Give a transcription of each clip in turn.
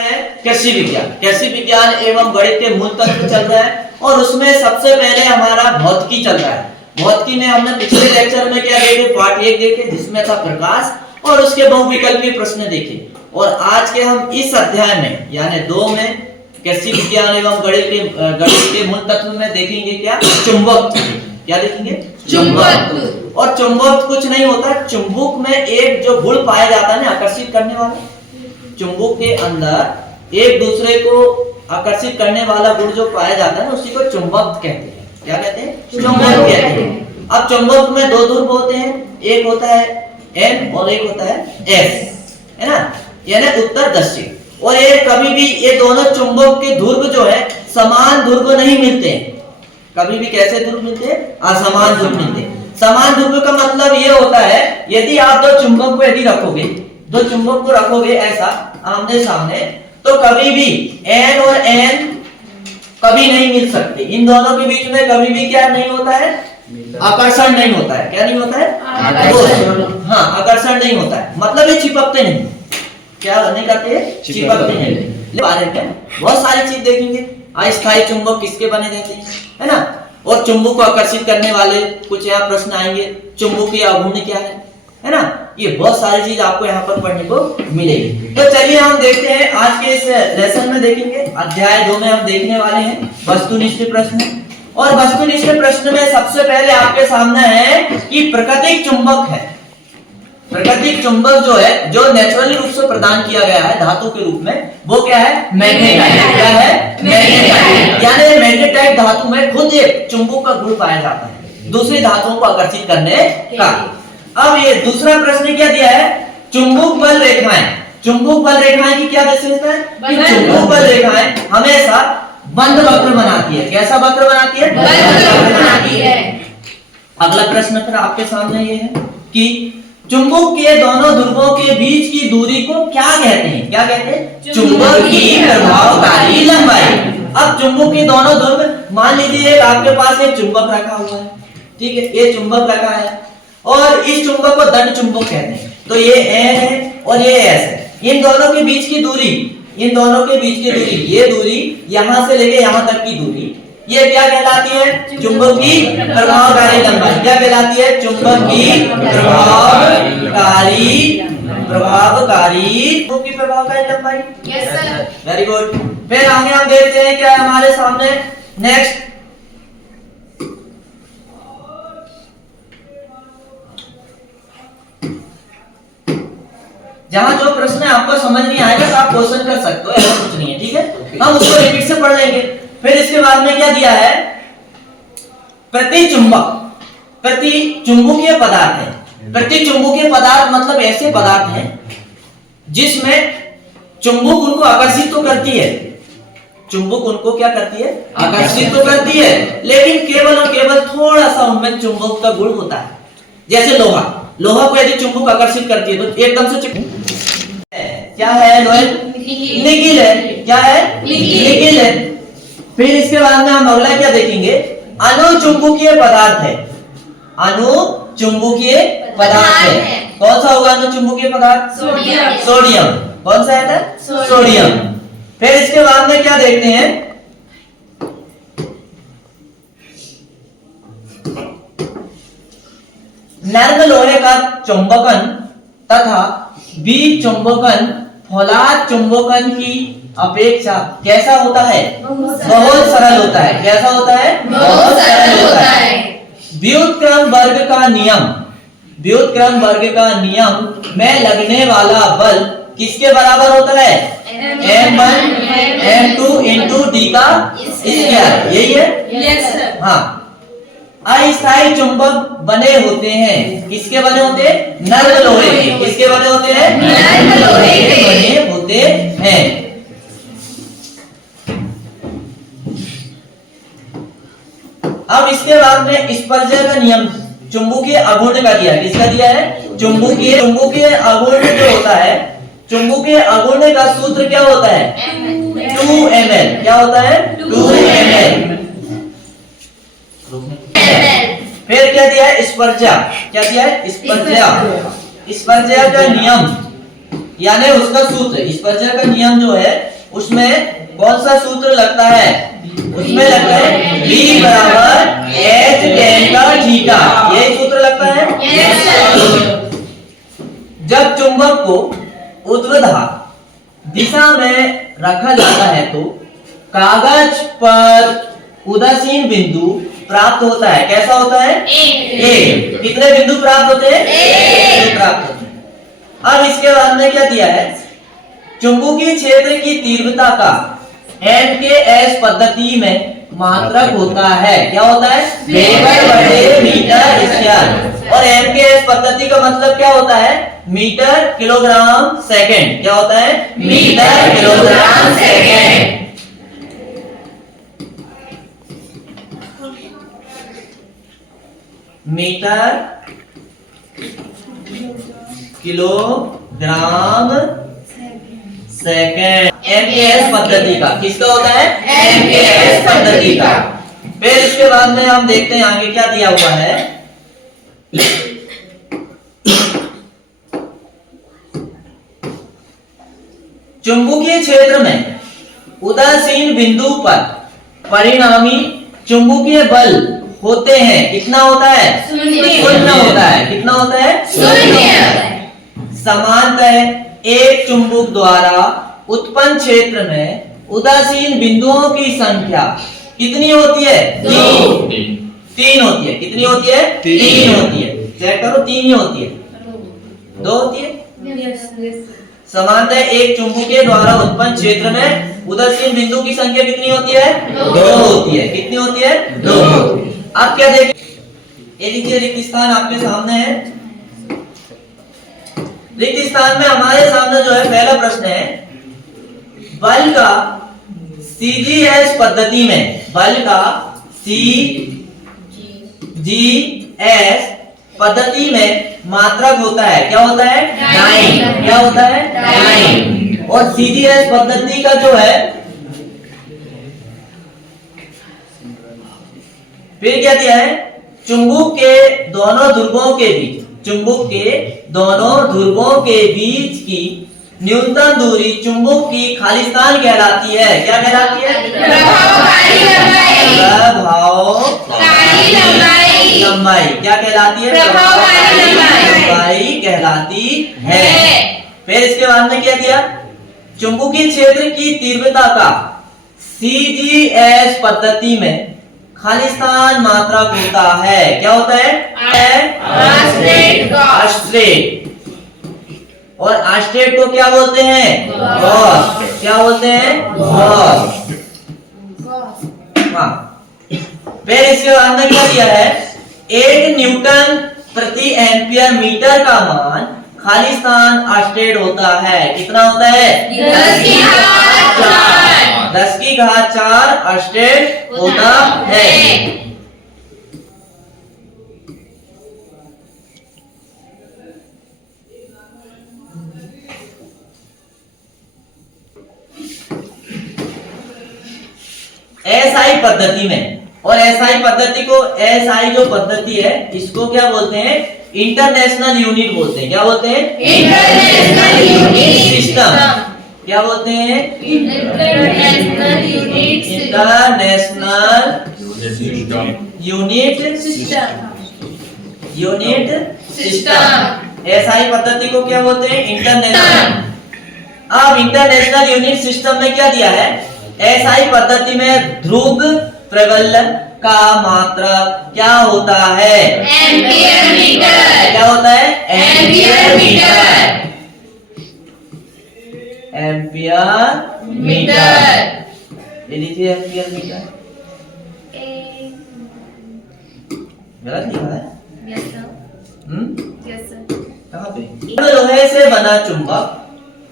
है कृषि विज्ञान। कृषि विज्ञान एवं गणित के मूल तत्व चल रहा है और उसमें सबसे पहले हमारा भौतिकी चल रहा है। भौतिकी में हमने पिछले लेक्चर में क्या देखे, पार्ट 1 देखे जिसमें था प्रकाश और उसके बहुविकल्पीय प्रश्न देखे। और आज के हम इस अध्याय में यानी 2 में कृषि विज्ञान एवं गणित के मूल तत्व में देखेंगे क्या, चुंबक। क्या देखेंगे, चुंबक। और चुंबक कुछ नहीं होता, चुंबक में एक जो गुण पाया जाता है ना आकर्षित करने वाला, चुंबक के अंदर एक दूसरे को आकर्षित करने वाला गुण जो पाया जाता है ना उसी को चुंबक कहते हैं। क्या कहते हैं, चुंबक कहते हैं। अब चुंबक में 2 ध्रुव होते हैं, एक होता है N और एक होता है S, है ना, यानी उत्तर दक्षिण। और ये कभी भी ये दोनों चुंबक के ध्रुव जो है समान ध्रुव नहीं मिलते हैं। कभी भी कैसे ध्रुव मिलते हैं, असमान ध्रुव मिलते हैं। समान ध्रुव का मतलब ये होता है यदि आप 2 चुंबक को यदि रखोगे, 2 चुंबक को रखोगे ऐसा आमने सामने, तो कभी भी N और N कभी नहीं मिल सकते। इन दोनों के बीच में कभी भी क्या नहीं होता है, आकर्षण नहीं होता है। क्या नहीं होता है, हाँ आकर्षण नहीं होता है, मतलब ये चिपकते नहीं। क्या नहीं करते, चिपकते नहीं। बहुत सारी चीज देखेंगे, अस्थायी चुंबक किसके बने रहते हैं, है ना, और चुंबक को आकर्षित करने वाले कुछ यहाँ प्रश्न आएंगे, चुंबकीय आघूर्ण क्या है ना, ये बहुत सारी चीज आपको यहाँ पर पढ़ने को मिलेगी। तो चलिए हम देखते हैं आज के इस लेसन में देखेंगे अध्याय 2 में हम देखने वाले हैं वस्तुनिष्ठ प्रश्न। और वस्तुनिष्ठ प्रश्न में सबसे पहले आपके सामने है कि प्राकृतिक चुंबक है। प्राकृतिक चुंबक जो है, जो नेचुरली रूप से प्रदान किया गया है धातु के रूप में, वो क्या है, मैग्नेटाइट। क्या है, मैग्नेटाइट। यानी मैग्नेटाइट धातु में खुद एक चुंबक का गुण पाया जाता है दूसरी धातुओं को आकर्षित करने का। अब ये दूसरा प्रश्न क्या दिया है, चुंबक बल रेखाएं। चुंबक बल रेखाएं की क्या विशेषता है कि चुंबक बल रेखाएं हमेशा बंद वक्र बनाती है। कैसा वक्र बनाती है, बंद वक्र बनाती है। अगला प्रश्न फिर आपके सामने ये है कि चुंबक के दोनों ध्रुवों के बीच की दूरी को क्या कहते हैं। क्या कहते हैं, चुंबक की प्रभावकारी लंबाई। अब चुंबक के दोनों ध्रुव, मान लीजिए आपके पास एक चुंबक रखा हुआ है, ठीक है, ये चुंबक रखा है और इस चुंबक को दंड चुंबक कहते हैं। तो ये N है और ये S है। इन दोनों के बीच की दूरी, इन दोनों के बीच की दूरी, ये दूरी यहां से लेके यहां तक की दूरी, ये क्या कहलाती है, चुंबक की प्रभावकारी लंबाई। क्या कहलाती है, चुंबक की प्रभावकारी लंबाई। Yes sir, very good. फिर आगे हम देखते हैं क्या है हमारे सामने नेक्स्ट। जहां जो प्रश्न आपको समझ नहीं आएगा तो आप क्वेश्चन कर सकते हो, ऐसा कुछ नहीं है, ठीक है। हम उसको रिपीट से पढ़ लेंगे। फिर इसके बाद में क्या दिया है, प्रतिचुंबक। प्रतिचुंबकीय पदार्थ है। प्रतिचुंबकीय पदार्थ मतलब ऐसे पदार्थ हैं जिसमें चुंबक उनको आकर्षित तो करती है, चुंबक उनको क्या करती है, आकर्षित तो करती है, लेकिन केवल और केवल थोड़ा सा उनमें चुंबक का गुण होता है। जैसे लोहा, लोहा को यदि चुंबक आकर्षित करती है तो एकदम से क्या है, लोहे निकिल है। क्या है, निकिल है। फिर इसके बाद में हम अगला क्या देखेंगे, अनुचुंबकीय पदार्थ है। अनुचुंबकीय पदार्थ है। कौन सा होगा अनुचुंबकीय पदार्थ, सोडियम। सोडियम कौन सा है, सोडियम। फिर इसके बाद में क्या देखते हैं, नर्म लोहे का चुंबकन तथा विचुंबकन फौलाद चुंबकन की अपेक्षा कैसा होता है, बहुत सरल होता है। कैसा होता है, बहुत सरल होता है। व्युत्क्रम वर्ग का नियम, व्युत्क्रम वर्ग का नियम में लगने वाला बल किसके बराबर होता है, M1 M2 into D का स्क्वायर। यही है, यस सर। हाँ, अस्थायी चुंबक बने होते हैं, किसके बने होते हैं, नर्म लोहे के। किसके बने होते हैं, नर्म लोहे के बने होते हैं। अब इसके बाद में स्पर्शा का नियम चुंबकीय आघूर्ण का दिया है। किसका दिया है, चुंबकीय आघूर्ण जो होता है, चुंबकीय आघूर्ण का सूत्र क्या होता है, 2ml। क्या होता है, 2ml। फिर क्या दिया है, स्पर्शा। क्या दिया है, स्पर्शा। स्पर्शा का नियम यानी उसका सूत्र, स्पर्शा का नियम जो है उसमें कौन सा सूत्र लगता है? उसमें लगता है V बराबर H tan का थीटा, यही सूत्र लगता है। जब चुंबक को ऊर्ध्वाधर दिशा में रखा जाता है तो कागज पर उदासीन बिंदु प्राप्त होता है। कैसा होता है? एक। कितने बिंदु प्राप्त होते हैं? एक प्राप्त होते हैं। अब इसके बाद में क्या दिया है? चुंबकीय क्षेत्र की तीव्रता का MKS पद्धति में मात्रक होता है। क्या होता है? वेबर बटे मीटर स्क्वायर। और MKS पद्धति का मतलब क्या होता है? Metre kilogram second. क्या होता है? Metre kilogram second. Metre kilogram second MKS पद्धति का। किसका होता है? MKS पद्धति का। फिर इसके बाद में हम देखते हैं आगे क्या दिया हुआ है। चुंबकीय क्षेत्र में उदासीन बिंदु पर परिणामी चुंबकीय बल होते हैं। कितना होता है? शून्य होता है। कितना होता है? शून्य। समानतः एक चुंबक द्वारा उत्पन्न क्षेत्र में उदासीन बिंदुओं की संख्या कितनी होती है? तीन होती है। कितनी होती है? तीन होती है। चेक करो, तीन ही होती है, दो होती है। समानतः एक चुंबकीय द्वारा उत्पन्न क्षेत्र में उदासीन बिंदु की संख्या कितनी होती है? दो होती है। कितनी होती है? दो। अब क्या देखिए, ये लीजिए रिक्त स्थान आपके सामने है। रिक्त स्थान में हमारे सामने जो है पहला प्रश्न है, बल का CGS पद्धति में, बल का CGS पद्धति में मात्रक होता है। क्या होता है? टाइम। क्या होता है? टाइम। और CGS पद्धति का जो है, फिर क्या दिया है? चुंबक के दोनों ध्रुवों के बीच, चुंबक के दोनों ध्रुवों के बीच की न्यूनतम दूरी चुंबक की खालिस्तान कहलाती है। क्या कहलाती है? प्रभावकारी लंबाई। क्या कहलाती है? प्रभावकारी लंबाई कहलाती है। फिर इसके बाद में क्या दिया? चुंबकीय क्षेत्र की तीव्रता का CGS पद्धति में खालिस्तान मात्रक होता है। क्या होता है? आस्ट्रेट। और आस्ट्रेट को क्या बोलते हैं? गॉस। क्या बोलते हैं? गॉस। हाँ। फिर इसके बाद में क्या दिया है? 1 न्यूटन प्रति एम्पियर मीटर का मान खालिस्तान आस्ट्रेट होता है। कितना होता है? 10 की घात 4 आस्ट्रेट होता है। SI पद्धति में, और SI पद्धति को, SI जो पद्धति है इसको क्या बोलते हैं? इंटरनेशनल यूनिट बोलते हैं। क्या बोलते हैं? International unit system. क्या बोलते हैं? International unit system. SI पद्धति को क्या बोलते हैं? इंटरनेशनल। अब इंटरनेशनल यूनिट सिस्टम में क्या दिया है? SI पद्धति में ध्रुव प्रबलन का मात्रक क्या होता है? Ampere metre. क्या होता है? Ampere metre. Ampere metre. ये लीजिए एम्पियर मीटर। गलत लिखा है? कहाँ पे? लोहे से बना चुंबक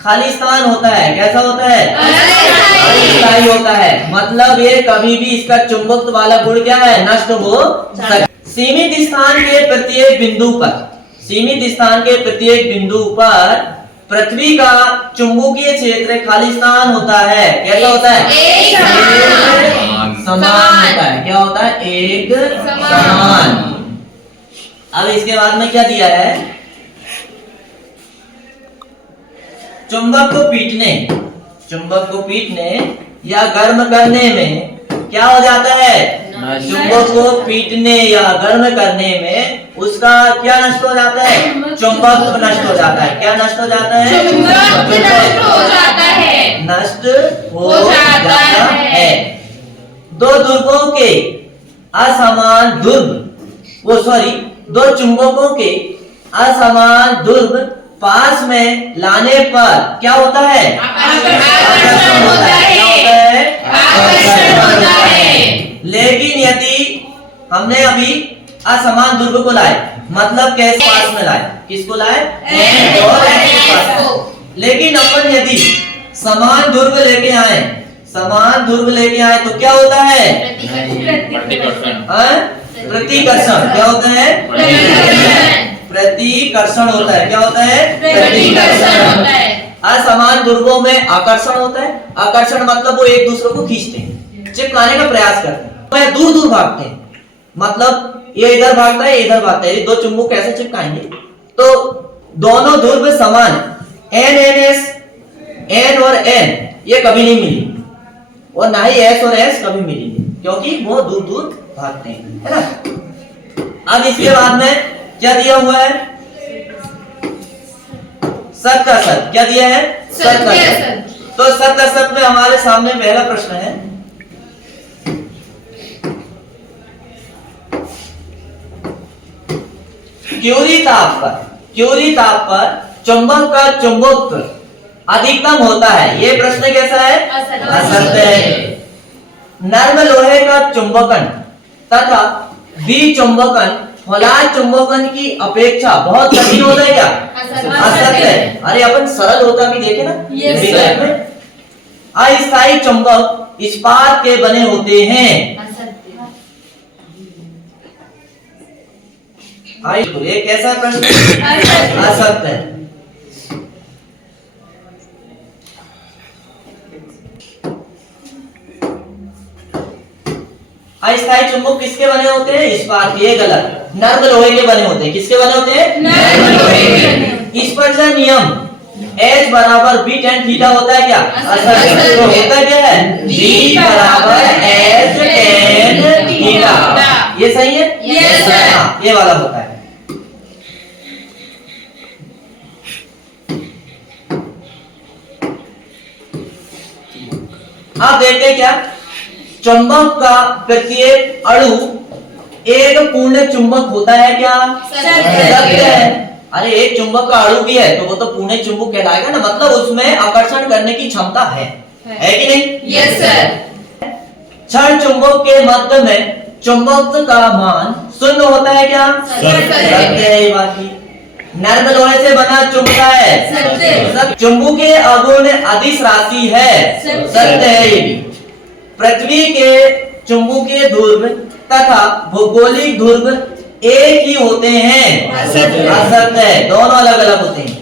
खालिस्तान होता है। कैसा होता है? अस्थायी होता है। मतलब ये कभी भी इसका चुंबकत्व वाला गुण क्या है? नष्ट हो सकता। सीमित स्थान के प्रत्येक बिंदु पर, सीमित स्थान के प्रत्येक बिंदु पर पृथ्वी का चुंबकीय क्षेत्र खालिस्तान होता है। कैसा होता है? समान होता है। क्या होता है? एक समान। अब इसके बाद में क्या दिया है? चुंबक को पीटने या गर्म करने में क्या हो जाता है? चुंबक को पीटने या गर्म करने में उसका क्या नष्ट हो जाता है? चुंबक नष्ट हो जाता है। क्या नष्ट हो जाता है? नष्ट हो जाता है। दो ध्रुवों के असमान दो चुंबकों के असमान ध्रुव पास में लाने पर क्या होता है? आकर्षण होता है। क्या होता है? लेकिन यदि हमने अभी असमान ध्रुव को लाए, मतलब कैसे पास में लाए? किसको लाए? N और S के पास। लेकिन अपन यदि समान ध्रुव लेके आए तो क्या होता है? प्रतिकर्षण। क्या होता है? प्रतिकर्षण होता है। क्या होता है? प्रतिकर्षण होता है। असमान ध्रुवों में आकर्षण होता है। आकर्षण मतलब वो एक दूसरे को खींचते हैं, चिपकाने का प्रयास करते हैं, वह दूर दूर भागते हैं। मतलब ये इधर भागता है, इधर भागता है। दो चुंबक कैसे चिपकाएंगे? तो दोनों ध्रुव समान N और N ये कभी नहीं मिली, और ना ही S और S कभी मिलेंगे, क्योंकि वो दूर दूर भागते हैं, है ना। अब इसके बाद में क्या दिया हुआ है? सत का सत। क्या दिया है? सत का सत। तो सत का सत में हमारे सामने पहला प्रश्न है, क्यूरी ताप पर चुंबक का चुंबकत्व अधिकतम होता है। ये प्रश्न कैसा है? असत्य है। नर्म लोहे का चुंबकन तथा विचुंबकन फलाट चुंबकन की अपेक्षा बहुत कठिन होता है। क्या? असत्य है। अरे अपन सरल होता भी देखे ना। अस्थायी चुंबक इस्पात के बने होते हैं। ये कैसा प्रश्न? असत्य है। अस्थायी चुंबक किसके बने होते हैं? इस्पात के। गलत। नर्म लोहे के बने होते हैं। किसके बने होते हैं? नर्म लोहे के। स्पर्शन नियम H बराबर B tan थीटा होता है। क्या? तो होता क्या है? B बराबर H tan थीटा। ये सही है? Yes sir. ये वाला होता है। आप देखते हैं क्या? चुंबक का प्रत्येक अणु एक पूर्ण चुंबक होता है। क्या? सत्य है। अरे एक चुंबक का अणु भी है तो वो तो पूर्ण चुंबक कहलाएगा ना, मतलब उसमें आकर्षण करने की क्षमता है कि नहीं? Yes sir. क्षण चुंबक के मध्य में चुंबकत्व का मान शून्य होता है। क्या? सत्य है। ये बात की नर्म लोहे से बना चुंबक है। सत्य। चुंबकीय अगुण अदिश राशि है। सत्य है। ये भी पृथ्वी के चुंबकीय ध्रुव तथा भौगोलिक ध्रुव एक ही होते हैं। असत्य है। दोनों अलग अलग होते हैं।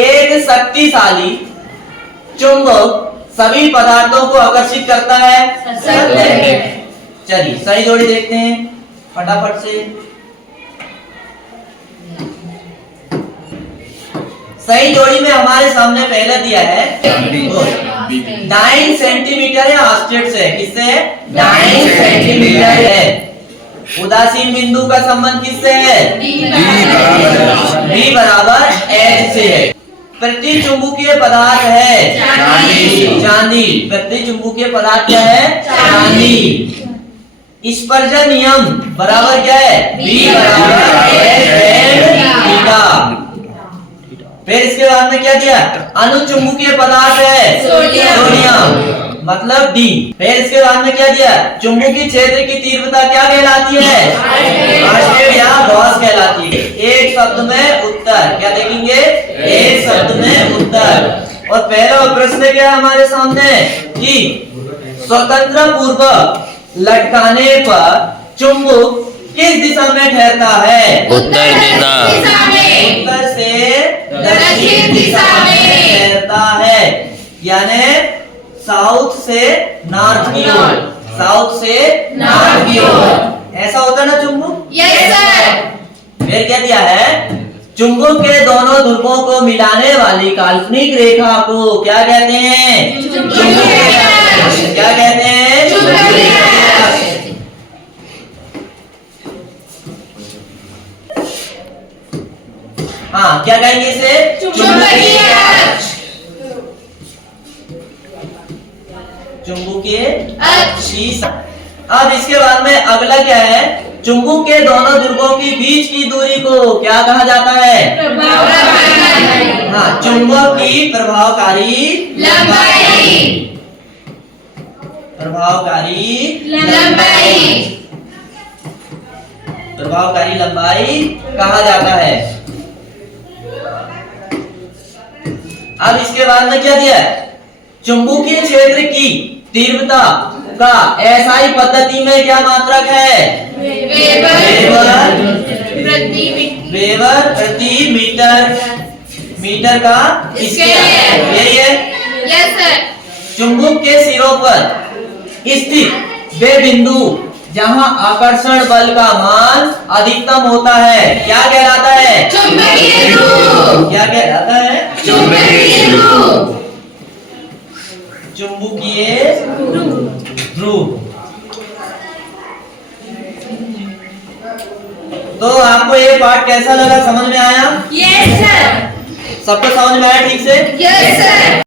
एक शक्तिशाली चुंबक सभी पदार्थों को आकर्षित करता है। सत्य है। चलिए सही जोड़ी देखते हैं फटाफट से। सही जोड़ी में हमारे सामने पहले दिया है 9 सेंटीमीटर है ऑस्टेट से। किससे? 9 सेंटीमीटर है। उदासीन बिंदु का संबंध किससे है? B बराबर H से है। प्रतिचुंबकीय पदार्थ है चांदी। प्रतिचुंबकीय पदार्थ क्या है? चांदी। स्पर्शन नियम बराबर क्या है? B बराबर H थीटा। फिर इसके बाद में क्या दिया? अनुचुंबकीय पदार्थ है सोडियम, मतलब D। फिर इसके बाद में क्या दिया? चुंबकीय क्षेत्र की तीव्रता क्या कहलाती है? ऑस्टेट या गॉस कहलाती है। एक शब्द में उत्तर क्या देखेंगे? एक शब्द में उत्तर। और पहला प्रश्न क्या है हमारे सामने कि स्वतंत्र पूर्वक लटकाने पर चुंबक किस दिशा में ठहरता है? उत्तर दिशा में। उत्तर से दक्षिण दिशा में ठहरता है, यानी साउथ से नॉर्थ की ओर। साउथ से नॉर्थ की ओर ऐसा होता है ना चुंबक? Yes sir. फिर क्या दिया है? चुंबक के दोनों ध्रुवों को मिलाने वाली काल्पनिक रेखा को क्या कहते हैं? चुंबकीय अक्ष। क्या कहते हैं? चुंबकीय अक्ष। हाँ, क्या कहेंगे इसे? चुंबकीय अक्ष। चुंबकीय अक्ष। अब इसके बाद में अगला क्या है? चुंबक के दोनों ध्रुवों के बीच की दूरी को क्या कहा जाता है? हाँ, चुंबक की प्रभावकारी लंबाई। प्रभावकारी लंबाई कहा जाता है। अब इसके बाद में क्या दिया है? चुंबकीय क्षेत्र की तीव्रता का एसआई पद्धति में क्या मात्रक है? वेबर प्रति मीटर का स्क्वायर। यही है। Yes sir. चुंबक के सिरों पर स्थित वे बिंदु जहां आकर्षण बल का मान अधिकतम होता है क्या कहलाता है? चुंबकीय ध्रुव। क्या कहलाता है? चुंबकीय ध्रुव। चुंबकीय ध्रुव। तो आपको ये पार्ट कैसा लगा? समझ में आया? Yes sir. सबको समझ में आया ठीक से? Yes sir.